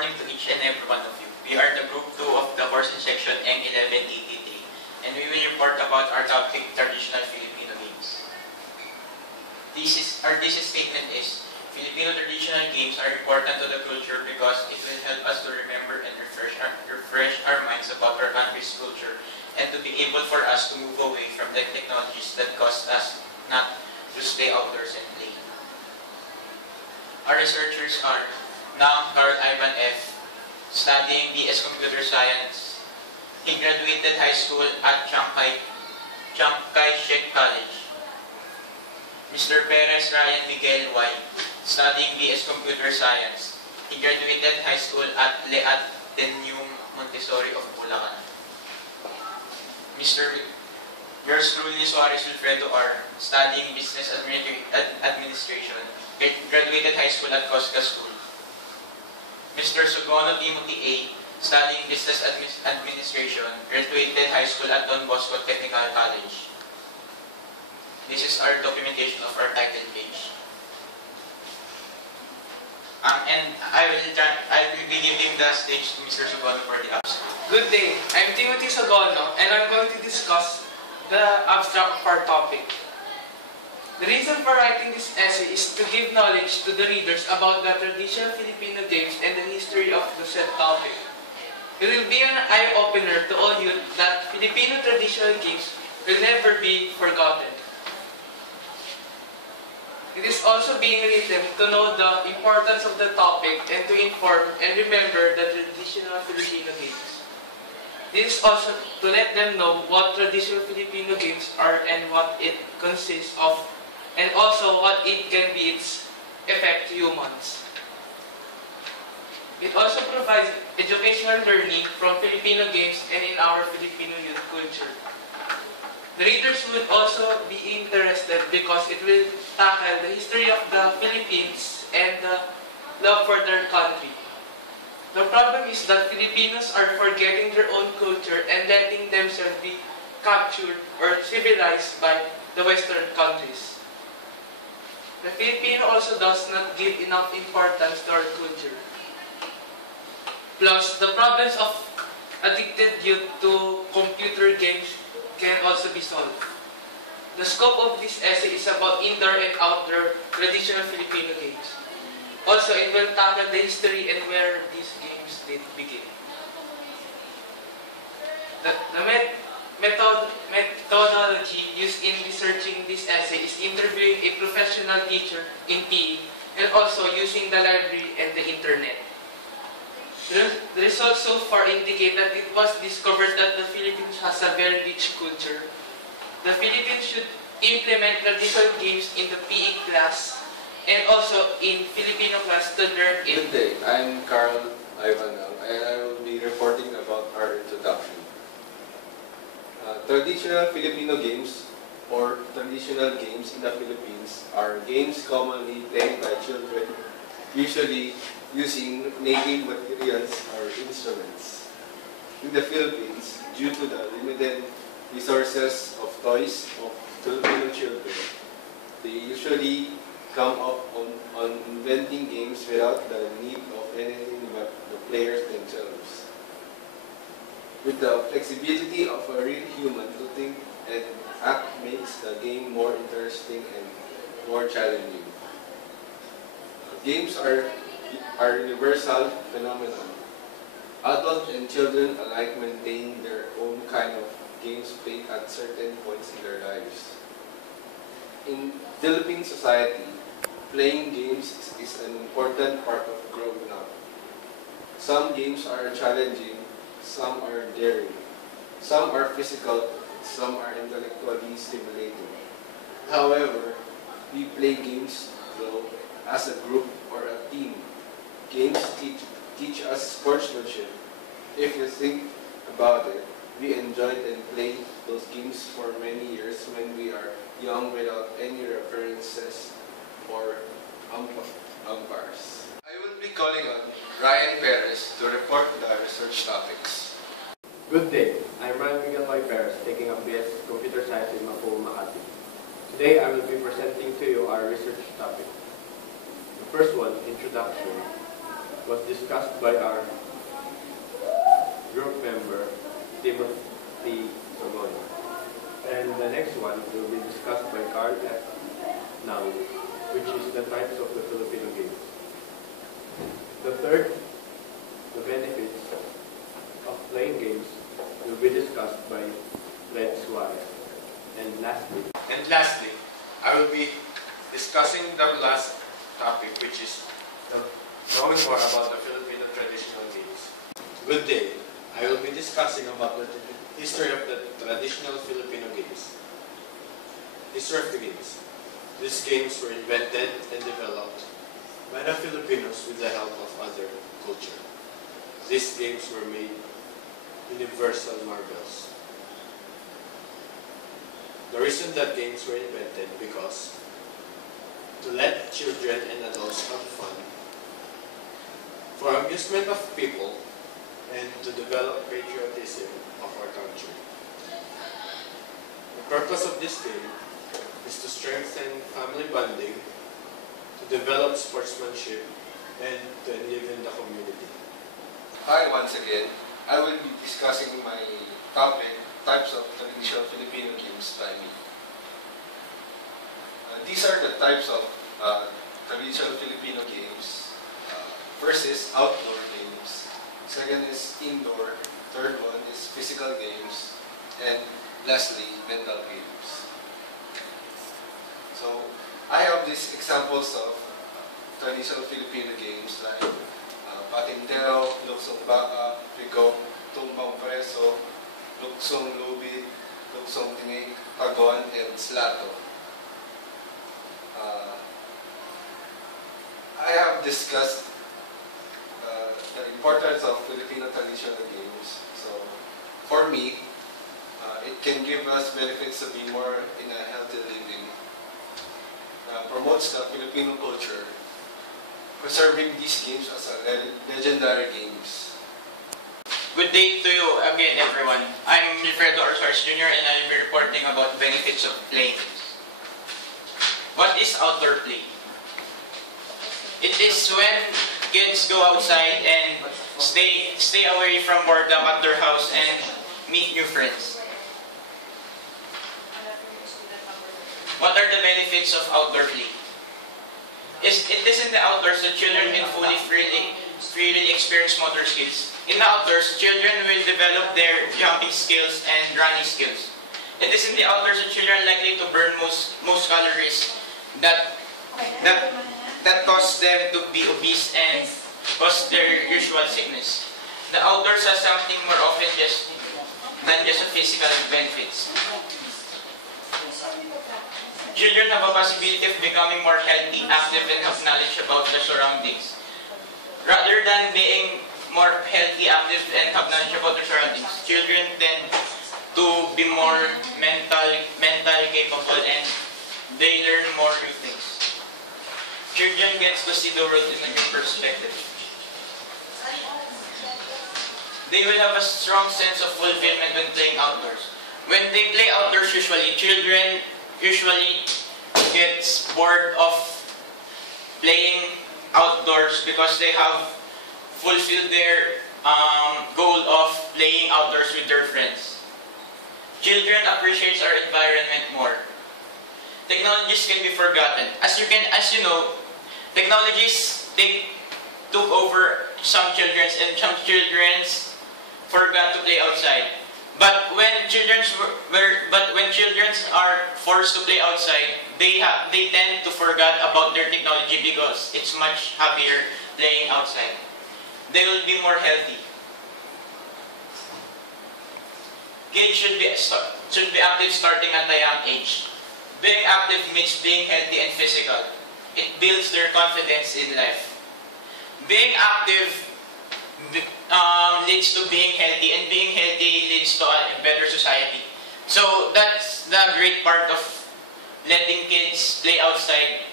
morning to each and every one of you. We are the Group 2 of the course in section ENG 11 AT3, and we will report about our topic, traditional Filipino games. Our thesis statement is, Filipino traditional games are important to the culture because it will help us to remember and refresh our minds about our country's culture, and to be able for us to move away from the technologies that cause us not to stay outdoors and play. Our researchers are Nam Carl Ivan F., studying BS Computer Science. He graduated high school at Chiang Kai-shek College. Mr. Perez Ryan Miguel Y., studying BS Computer Science. He graduated high school at Le Ateneum Montessori of Bulacan. Mr. Yours truly Suarez Wilfredo R., studying Business Administration. Graduated high school at Cosca School. Mr. Sugono Timothy A., studying Business Administration. Graduated high school at Don Bosco Technical College. This is our documentation of our title page. And I will be giving the stage to Mr. Sugono for the abstract. Good day, I'm Timothy Sugono, and I'm going to discuss the abstract of our topic. The reason for writing this essay is to give knowledge to the readers about the traditional Filipino games and the history of the said topic. It will be an eye-opener to all youth that Filipino traditional games will never be forgotten. It is also being written to know the importance of the topic and to inform and remember the traditional Filipino games. This is also to let them know what traditional Filipino games are and what it consists of, and also what it can be its effect to humans. It also provides educational learning from Filipino games and in our Filipino youth culture. The readers would also be interested because it will tackle the history of the Philippines and the love for their country. The problem is that Filipinos are forgetting their own culture and letting themselves be captured or civilized by the Western countries. The Filipino also does not give enough importance to our culture. Plus, the problems of addicted youth to computer games can also be solved. The scope of this essay is about indoor and outdoor traditional Filipino games. Also, it will tackle the history and where these games did begin. The methodology used in researching this essay is interviewing a professional teacher in PE and also using the library and the internet. The results so far indicate that it was discovered that the Philippines has a very rich culture. The Philippines should implement traditional games in the PE class and also in Filipino class to learn it. Good day, I'm Carl Ivanov, and I will be reporting about our introduction. Traditional Filipino games or traditional games in the Philippines are games commonly played by children, usually using native materials or instruments. In the Philippines, due to the limited resources of toys of Filipino children, they usually come up on inventing games without the need of anything but the players themselves. With the flexibility of a real human to think and act makes the game more interesting and more challenging. Games are universal phenomenon. Adults and children alike maintain their own kind of games played at certain points in their lives. In Philippine society, playing games is an important part of growing up. Some games are challenging, some are daring, some are physical, some are intellectually stimulating. However, we play games though as a group or a team. Games teach us sportsmanship. If you think about it, we enjoyed and played those games for many years when we are young without any references or umpires. I will be calling on Ryan Perez to report the research topics. Good day, I'm Ryan Miguel Perez, taking up BS Computer Science in Mapo, Makati. Today I will be presenting to you our research topic. The first one, introduction. was discussed by our group member, Timothy Sogon. And the next one will be discussed by Carl F. Now, which is the types of the Filipino games. The third, the benefits of playing games, will be discussed by Red Suarez. And lastly, I will be discussing the last topic, which is knowing more about the Filipino traditional games. Good day. I will be discussing about the history of the traditional Filipino games. History of the games. These games were invented and developed by the Filipinos with the help of other culture. These games were made universal marvels. The reason that games were invented because to let children and adults have fun, for amusement of people, and to develop patriotism of our country. The purpose of this game is to strengthen family bonding, to develop sportsmanship, and to live in the community. Hi, once again. I will be discussing my topic, types of traditional Filipino games by me. These are the types of traditional Filipino games. First is outdoor games. Second is indoor. Third one is physical games. And lastly, mental games. So, I have these examples of traditional Filipino games like Patintero, Luksong Baka, Pigong, Tumbang Preso, Luksong Lubi, Luksong Tingig, Agon, and Slato. I have discussed the importance of Filipino traditional games. So, for me, it can give us benefits to be more in a healthy living. Promotes the Filipino culture, preserving these games as legendary games. Good day to you again, everyone. I'm Wilfredo Orsars Jr. and I'll be reporting about benefits of playing games. What is outdoor play? It is when kids go outside and stay away from boredom at their house and meet new friends. What are the benefits of outdoor play? It is in the outdoors that children can freely experience motor skills. In the outdoors, children will develop their jumping skills and running skills. It is in the outdoors that children are likely to burn most calories that cause them to be obese and cause their usual sickness. The outdoors has something more often than just a physical benefits. Children have a possibility of becoming more healthy, active, and have knowledge about their surroundings. Rather than being more healthy, active, and have knowledge about their surroundings, children tend to be more mentally capable and they learn more new things. Children get to see the world in a new perspective. They will have a strong sense of fulfillment when playing outdoors. When they play outdoors, children usually gets bored of playing outdoors because they have fulfilled their goal of playing outdoors with their friends. Children appreciate our environment more. Technologies can be forgotten. As you know, technologies took over some children and some children forgot to play outside. But when children are forced to play outside, they tend to forget about their technology because it's much happier playing outside. They will be more healthy. Kids should be active starting at a young age. Being active means being healthy and physical. It builds their confidence in life. Being active leads to being healthy, and being healthy leads to a better society. So that's the great part of letting kids play outside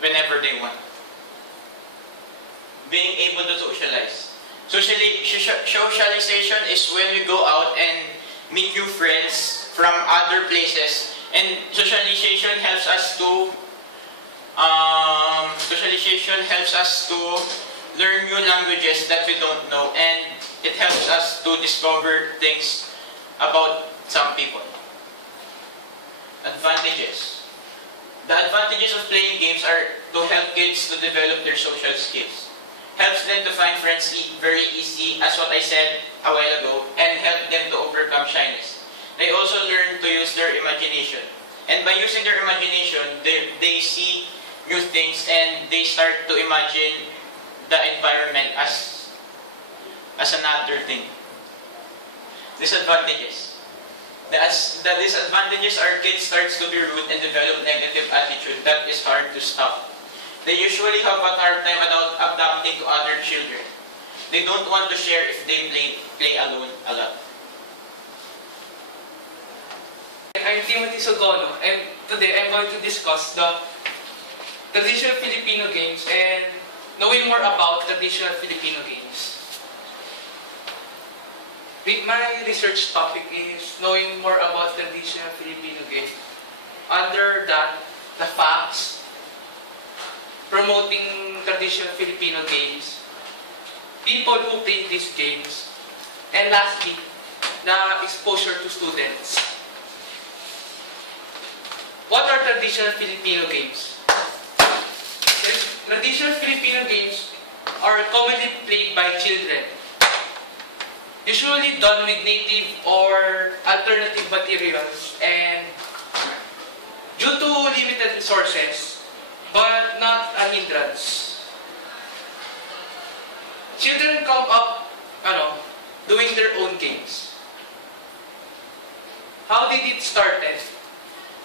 whenever they want. Being able to socialize. Socialization is when we go out and meet new friends from other places, and socialization helps us to learn new languages that we don't know, and it helps us to discover things about some people. Advantages. The advantages of playing games are to help kids to develop their social skills. Helps them to find friends very easy, as what I said a while ago, and help them to overcome shyness. They also learn to use their imagination. And by using their imagination, they see new things and they start to imagine the environment as another thing. Disadvantages. The disadvantages are kids starts to be rude and develop negative attitude that is hard to stop. They usually have a hard time about adapting to other children. They don't want to share if they play alone a lot. I'm Timothy Sogono, and today I'm going to discuss the traditional Filipino games and knowing more about traditional Filipino games. My research topic is knowing more about traditional Filipino games. Under that, the facts, promoting traditional Filipino games, people who play these games, and lastly, the exposure to students. What are traditional Filipino games? Traditional Filipino games are commonly played by children, usually done with native or alternative materials and due to limited resources, but not a hindrance. Children come up doing their own games. How did it started?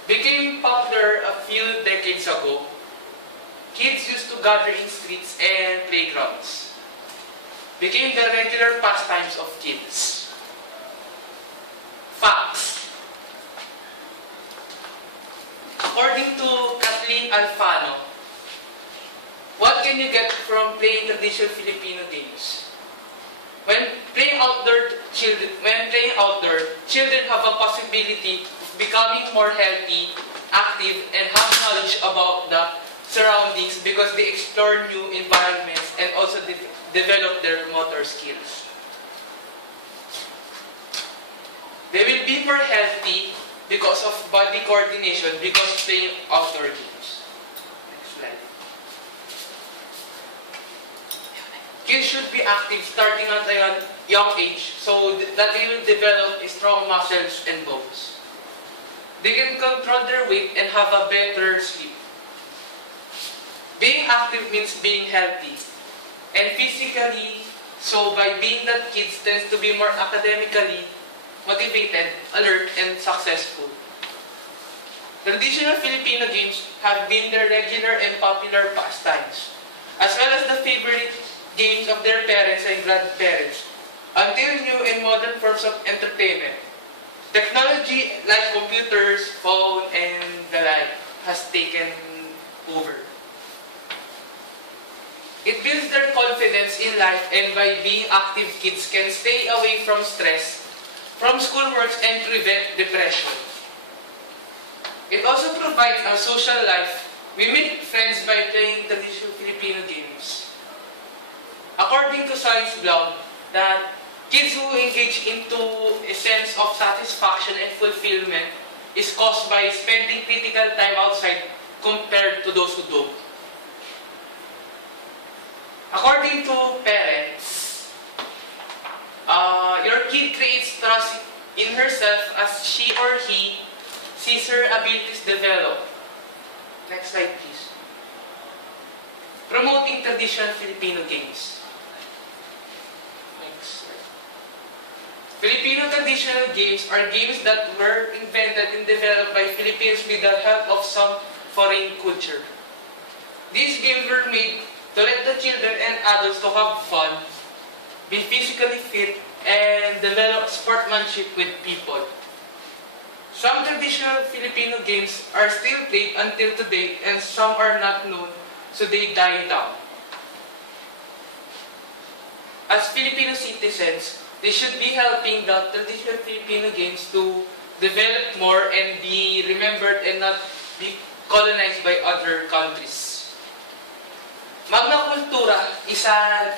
Became popular a few decades ago. Kids used to gather in streets and playgrounds. Became the regular pastimes of kids. Facts. According to Kathleen Alfano, what can you get from playing traditional Filipino games? When playing outdoor, children have a possibility of becoming more healthy, active, and have knowledge about the surroundings because they explore new environments and also develop their motor skills. They will be more healthy because of body coordination because of playing outdoor games. Next slide. Kids should be active starting at a young age so that they will develop strong muscles and bones. They can control their weight and have a better sleep. Being active means being healthy and physically, so by being that kids tends to be more academically motivated, alert, and successful. Traditional Filipino games have been their regular and popular pastimes, as well as the favorite games of their parents and grandparents, until new and modern forms of entertainment. Technology like computers, phone, and the like has taken over. It builds their confidence in life, and by being active, kids can stay away from stress, from schoolwork, and prevent depression. It also provides a social life. We meet friends by playing traditional Filipino games. According to Science Blog, that kids who engage into a sense of satisfaction and fulfillment is caused by spending critical time outside compared to those who don't. According to parents, your kid creates trust in herself as she or he sees her abilities develop. Next slide, please. Promoting traditional Filipino games. Next slide. Filipino traditional games are games that were invented and developed by Filipinos with the help of some foreign culture. These games were made to let the children and adults to have fun, be physically fit, and develop sportsmanship with people. Some traditional Filipino games are still played until today, and some are not known, so they die down. As Filipino citizens, they should be helping the traditional Filipino games to develop more and be remembered and not be colonized by other countries. Magna Cultura is an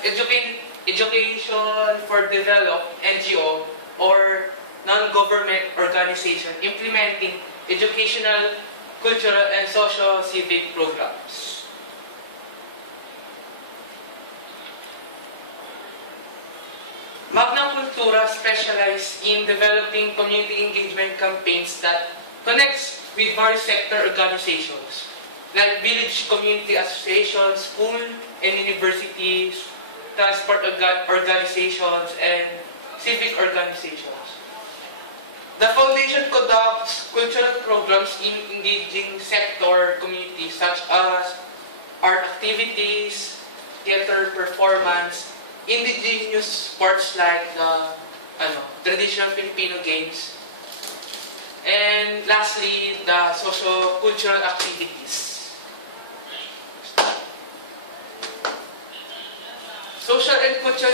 education for developed NGO or non-government organization implementing educational, cultural, and socio-civic programs. Magna Cultura specializes in developing community engagement campaigns that connects with various sector organizations like village community associations, school and universities, transport organizations, and civic organizations. The foundation conducts cultural programs in engaging sector communities such as art activities, theater performance, indigenous sports like the traditional Filipino games, and lastly, the socio-cultural activities. Social and cultural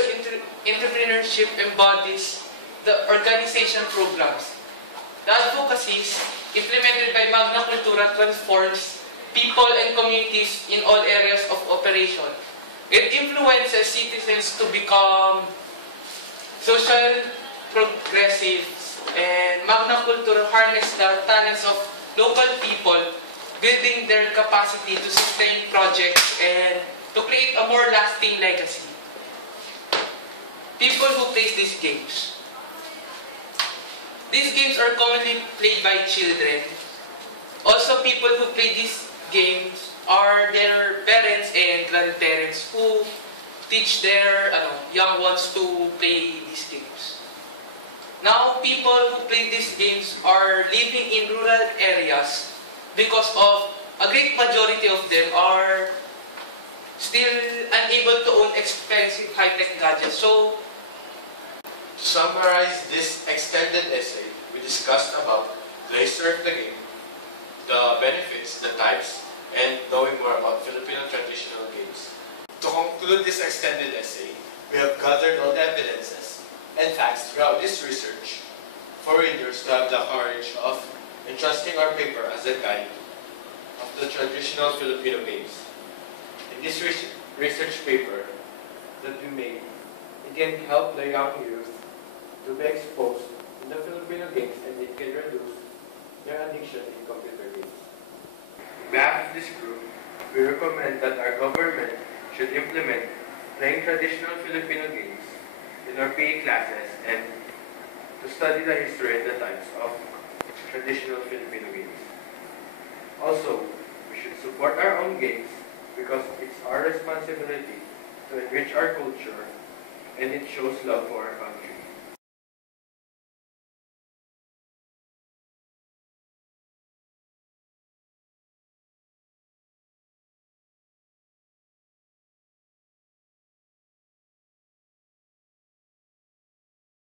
entrepreneurship embodies the organization programs. The advocacies implemented by Magna Cultura transforms people and communities in all areas of operation. It influences citizens to become social progressives, and Magna Cultura harness the talents of local people, building their capacity to sustain projects and to create a more lasting legacy. People who play these games. These games are commonly played by children. Also, people who play these games are their parents and grandparents who teach their young ones to play these games. Now, people who play these games are living in rural areas because of a great majority of them are still unable to own expensive high-tech gadgets. So, to summarize this extended essay, we discussed about the history of the game, the benefits, the types, and knowing more about Filipino traditional games. To conclude this extended essay, we have gathered all the evidences and facts throughout this research for readers to have the courage of entrusting our paper as a guide of the traditional Filipino games. In this research paper that we made, it can help the young youth to be exposed to the Filipino games, and it can reduce their addiction in computer games. On behalf of this group, we recommend that our government should implement playing traditional Filipino games in our PE classes and to study the history and the types of traditional Filipino games. Also, we should support our own games because it's our responsibility to enrich our culture and it shows love for our country.